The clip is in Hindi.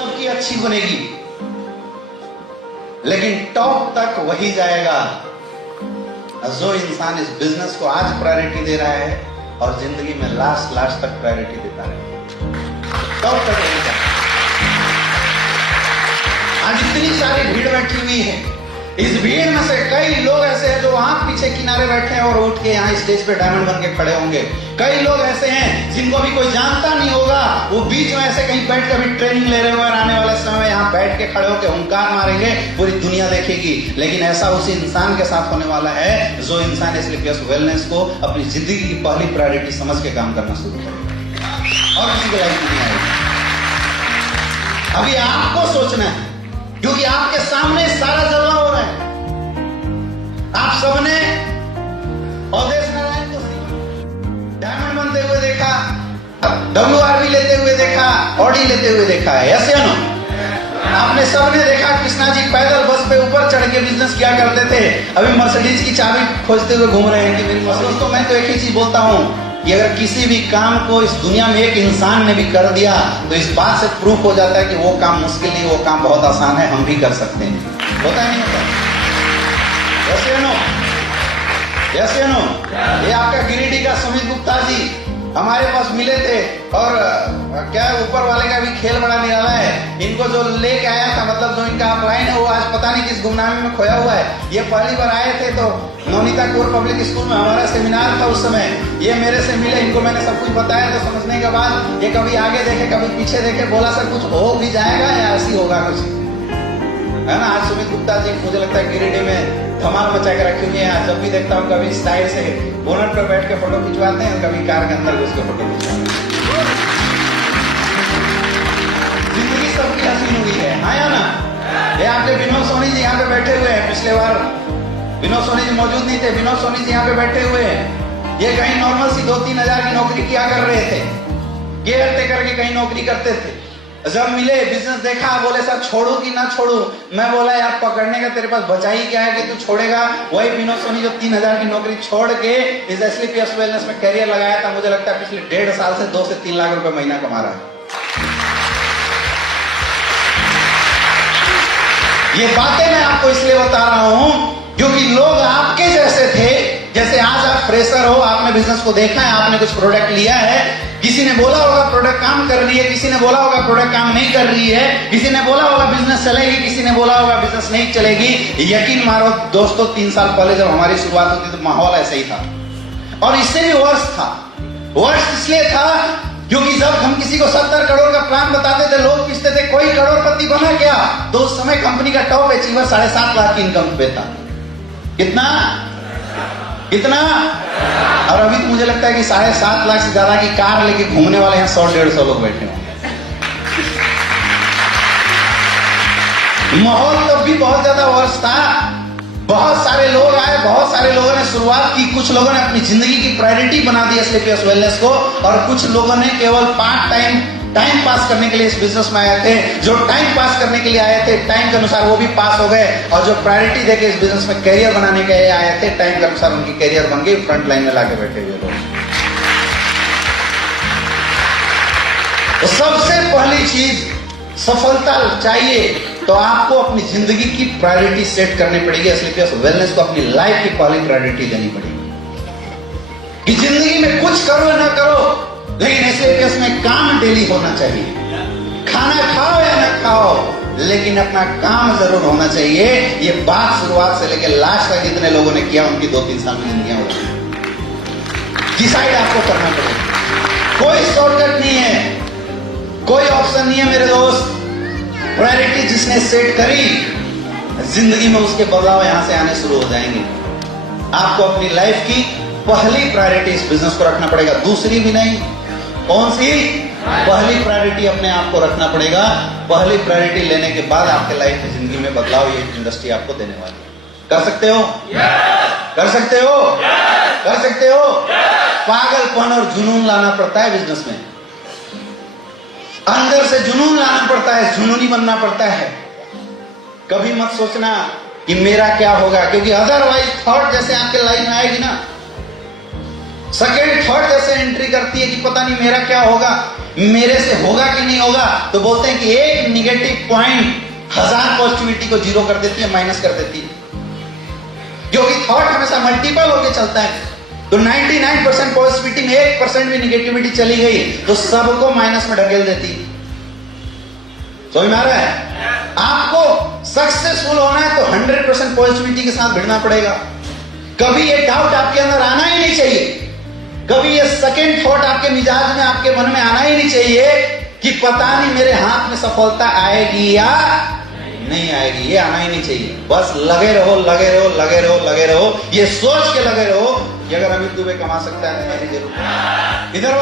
सबकी अच्छी बनेगी, लेकिन टॉप तक वही जाएगा जो इंसान इस बिजनेस को आज प्रायोरिटी दे रहा है और जिंदगी में लास्ट तक प्रायोरिटी देता रहे। टॉप तक वही जाएगा। आज इतनी सारी भीड़ बैठी हुई है, इस भीड़ में से कई लोग ऐसे हैं जो वहां पीछे किनारे बैठे हैं और उठ के यहाँ स्टेज पे डायमंड बन के खड़े होंगे। कई लोग ऐसे हैं जिनको भी कोई जानता नहीं होगा, वो बीच में ऐसे कहीं बैठ कर भी ट्रेनिंग ले रहे होंगे और आने वाले समय में यहाँ बैठ के खड़े होकर हुंकार मारेंगे, पूरी दुनिया देखेगी। लेकिन ऐसा उसी इंसान के साथ होने वाला है जो इंसान एसएलपीएस वेलनेस को अपनी जिंदगी की पहली प्रायोरिटी समझ के काम करना शुरू करेगा और किसी को लाइफ नहीं आएगी। अभी आपको सोचना है, क्योंकि आपके सामने सारा जलवा हो रहा है। आप सबने अवधेश नारायण को डायमंड बनते हुए देखा, WRV लेते हुए देखा, ऑडी लेते हुए देखा है, ऐसे ना? आपने सबने देखा कृष्णा जी पैदल बस पे ऊपर चढ़ के बिजनेस किया करते थे, अभी मर्सिडीज की चाबी खोजते हुए घूम रहे हैं कि मेरी मर्सिडीज। तो मैं तो एक ही चीज बोलता हूं कि अगर किसी भी काम को इस दुनिया में एक इंसान ने भी कर दिया तो इस बात से प्रूफ हो जाता है कि वो काम मुश्किल नहीं, वो काम बहुत आसान है, हम भी कर सकते हैं। होता नहीं होता? Yes no? ये आपका गिरिडीह का सुमित गुप्ता जी हमारे पास मिले थे और क्या ऊपर वाले का भी खेल बड़ा निराला है। इनको जो लेके आया था, मतलब जो इनका अपलाइन है, वो आज पता नहीं किस गुमनामी में खोया हुआ है। ये पहली बार आए थे तो नवनीता कोर पब्लिक स्कूल में हमारा सेमिनार था उस समय, ये मेरे से मिले, इनको मैंने सब कुछ बताया। तो समझने के बाद ये कभी आगे देखे कभी पीछे देखे, बोला सर कुछ हो भी जाएगा या ऐसी होगा कुछ, है ना? आज सुमित गुप्ता जी मुझे लगता है गिरिडीह में धमाल मचा के रखी हुई है। जब भी देखता हूँ कभी स्टाइल से बोनट पर बैठ के फोटो खिंचवाते हैं, कभी कार के अंदर घुस के फोटो खिंचवाते हैं। जिंदगी सबकी हसीन हुई है, हाँ या ना? ये आपके विनोद सोनी जी यहाँ पे बैठे हुए हैं। पिछले बार विनोद सोनी जी मौजूद नहीं थे, विनोद सोनी जी यहाँ पे बैठे हुए हैं। ये कहीं नॉर्मल सी 2-3 हजार की नौकरी किया कर रहे थे, केयर टेकर की कहीं नौकरी करते थे। जब मिले, बिजनेस देखा, बोले सर छोड़ू कि ना छोड़ू? मैं बोला यार पकड़ने का तेरे पास बचा ही क्या है कि तू छोड़ेगा? वही विनोद सोनी जो 3 हजार की नौकरी छोड़ के इस एसएलपीएस वेलनेस में कैरियर लगाया था, मुझे लगता है पिछले 1.5 साल से 2 से 3 लाख रुपए महीना कमा रहा है। ये बातें मैं आपको इसलिए बता रहा हूं क्योंकि लोग आपके जैसे थे, जैसे आज आप फ्रेशर हो, आपने बिजनेस को देखा है, आपने कुछ प्रोडक्ट लिया है, किसी ने बोला होगा प्रोडक्ट काम कर रही है, किसी ने बोला होगा प्रोडक्ट काम नहीं कर रही है, किसी ने बोला होगा बिजनेस चलेगी, किसी ने बोला होगा बिजनेस नहीं चलेगी। यकीन मारो दोस्तों, 3 साल पहले जब हमारी शुरुआत होती तो माहौल ऐसा ही था और इससे भी वर्ष था। वर्ष इसलिए था क्योंकि जब हम किसी को 70 करोड़ का प्लान बताते थे, लोग पूछते थे कोई करोड़पति बना क्या? तो उस समय कंपनी का टॉप अचीवर 7.5 लाख की इनकम पे था। कितना? और अभी तो मुझे लगता है कि 7.5 लाख से ज्यादा की कार लेके घूमने वाले यहाँ 100-150 लोग बैठे होंगे। माहौल तब भी बहुत ज्यादा वर्ष था, बहुत सारे लोग आए, बहुत सारे लोगों ने शुरुआत की, कुछ लोगों ने अपनी जिंदगी की प्रायोरिटी बना दी एसएलपीएस वेलनेस को, और कुछ लोगों ने केवल पार्ट टाइम पास करने के लिए इस बिजनेस में आए थे। जो टाइम पास करने के लिए आए थे, टाइम के अनुसार वो भी पास हो गए, और जो प्रायोरिटी देके इस बिजनेस में कैरियर बनाने के लिए आए थे, टाइम के अनुसार उनकी कैरियर बन गई, फ्रंट लाइन में लाके बैठे हुए लोग। तो सबसे पहली चीज, सफलता चाहिए तो आपको अपनी जिंदगी की प्रायोरिटी सेट करनी पड़ेगी। एसएलपीएस वेलनेस को अपनी लाइफ की पहली प्रायोरिटी देनी पड़ेगी कि जिंदगी में कुछ करो या ना करो, लेकिन एसएलपीएस में काम डेली होना चाहिए। खाना खाओ या ना खाओ, लेकिन अपना काम जरूर होना चाहिए। ये बात शुरुआत से लेकर लास्ट तक जितने लोगों ने किया, उनकी 2-3 साल में जिंदगी हो गई। डिसाइड आपको करना पड़ेगा, कोई शॉर्टकट नहीं है, कोई ऑप्शन नहीं है मेरे दोस्त। प्रायोरिटी जिसने सेट करी, जिंदगी में उसके बदलाव यहां से आने शुरू हो जाएंगे। आपको अपनी लाइफ की पहली प्रायोरिटी इस बिजनेस को रखना पड़ेगा, दूसरी भी नहीं। कौन सी? पहली प्रायोरिटी अपने आप को रखना पड़ेगा। पहली प्रायोरिटी लेने के बाद आपके लाइफ में जिंदगी में बदलाव ये इंडस्ट्री आपको देने वाली है। कर सकते हो? कर सकते हो? कर सकते हो? पागलपन और जुनून लाना पड़ता है बिजनेस में, अंदर से जुनून लाना पड़ता है, जुनूनी बनना पड़ता है। कभी मत सोचना कि मेरा क्या होगा, क्योंकि अदरवाइज थॉट जैसे आपके लाइफ में आएगी ना, सेकेंड थॉट जैसे एंट्री करती है कि पता नहीं मेरा क्या होगा, मेरे से होगा कि नहीं होगा, तो बोलते हैं कि एक निगेटिव पॉइंट 1000 पॉजिटिविटी को जीरो कर देती है, माइनस कर देती है। क्योंकि थॉट हमेशा मल्टीपल होकर चलता है। तो 99% पॉजिटिविटी में 1% भी निगेटिविटी चली गई तो सबको माइनस में ढकेल देती है। समझ में आ रहा है? आपको सक्सेसफुल होना है तो 100% पॉजिटिविटी के साथ भिड़ना पड़ेगा। कभी ये डाउट आपके अंदर आना ही नहीं चाहिए, कभी ये सेकेंड थॉट आपके मिजाज में, आपके मन में आना ही नहीं चाहिए कि पता नहीं मेरे हाथ में सफलता आएगी या नहीं आएगी, ये आना ही नहीं चाहिए। बस लगे रहो, लगे रहो, लगे रहो, लगे रहो, ये सोच के लगे रहो कि अगर अमित दुबे कमा सकता है तो मैं भी जरूर। इधर